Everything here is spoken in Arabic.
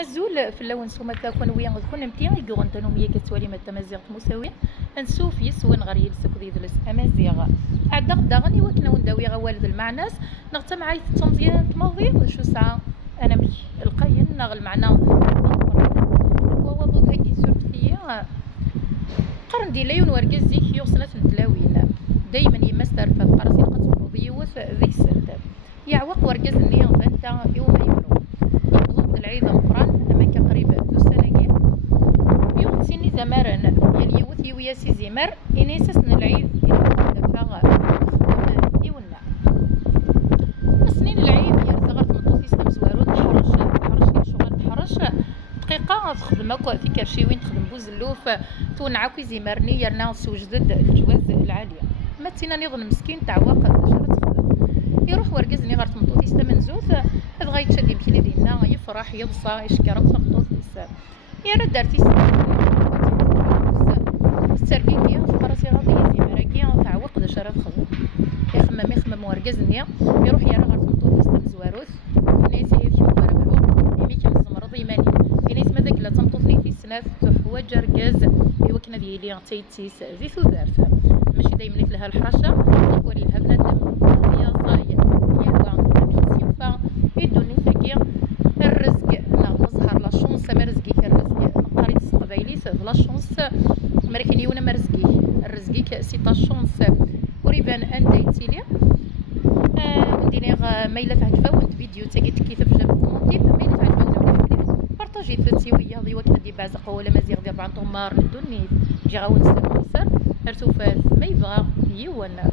الزول في اللون سوما تكون ويا غتكون متيا يقول انت نوميه كتوالي ما تمازيغ مساويه نسوف يسوين غير يلسك ذي دلس امازيغ عدا غدا غني وكنا ونداوي غوالد المعناس نغتا معاي تمزيان تمضي شو ساعه انا مي القاين نغ المعنى وهو دوك هكي سورتيا قرن دي ليون ورقزيك يوصلت الدلاوين دايما يما استرفا قرصي قتبضي وث ذيك السند يعوق ورقز النيض انت يوم يمرو ضد العيد مقران اما كقريب ذو سنه يغتسيني زمرن يعني يوثي وياسي زمر انيسس العيد دفا يونا السنين العيد يرتغل في مطوثي سلام زوارو تحرش في شغل تحرش دقيقه تخدم هكا في كرشي وين تخدم بوزلوف تونعاكي زمرني يرنا سوجدد الجواز العاليه ما تينا نظن مسكين تاع واقع يروح ورقزني غير تمطوط يستا منزوث هاد غايتشد يمشي لي دينا يفرح يضصى يشكر تمطوط يستا يا رد دارتي السرقيكيا في راسي غادي يزي مراكيا تاع وقت شرا تخدم يخمم ورقزني يروح يرى غير تمطوط يستا مزواروث الناس هي في مباراه بالوقت يميك الزمرض يماني الناس ماذاك لا تمطوطني في سناف تحواج رقاز يوكنا ديالي تيتيس ذي ثوذارث ماشي دايما في لها الحرشه تقولي لها بنادم يا صاي يدوني ثقيا الرزق نظهر لا شونس ما رزقي الرزق قريت قبايلي لا شونس مركني وانا ما رزقي الرزقي سي تا شونس قريبا ان دايتيليا نديني مايله تعجبها وانت فيديو تاقيت كيف جاب كومونتيب مايله تعجبها ولا بارطاجي ثلاثي ويا ضي وقت دي بعزق ولا مزيغ ديال 4 طمار ندوني جي غاون نستمر ارتو فات ما يبغى يوانا